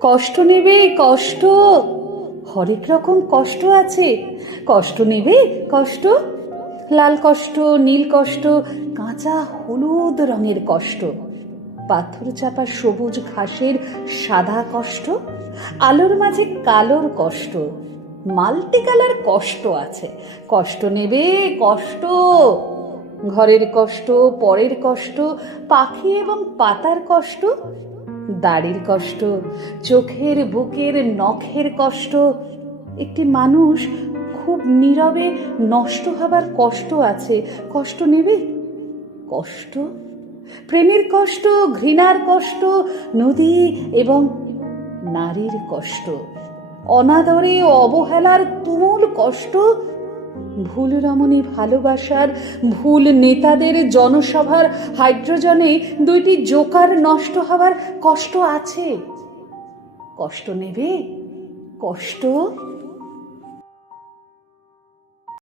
কষ্ট নেবে কষ্ট, হরেক রকম কষ্ট আছে। কষ্ট নেবে কষ্ট, লাল কষ্ট, নীল কষ্ট, কাঁচা হলুদ রঙের কষ্ট, পাথর চাপা সবুজ ঘাসের সাদা কষ্ট, আলোর মাঝে কালোর কষ্ট, মাল্টি কালার কষ্ট আছে। কষ্ট নেবে কষ্ট, ঘরের কষ্ট, পরের কষ্ট, পাখি এবং পাতার কষ্ট, দাড়ির কষ্ট, চোখের বুকের নখের কষ্ট, একটি মানুষ খুব নীরবে নষ্ট হবার কষ্ট আছে। কষ্ট নেবে কষ্ট, প্রেমের কষ্ট, ঘৃণার কষ্ট, নদী এবং নারীর কষ্ট, অনাদরে ও অবহেলার তুমুল কষ্ট, ভুল রমণী ভালোবাসার, ভুল নেতাদের জনসভার হাইড্রোজনে দুইটি জোকার নষ্ট হবার কষ্ট আছে। কষ্ট নেবে কষ্ট।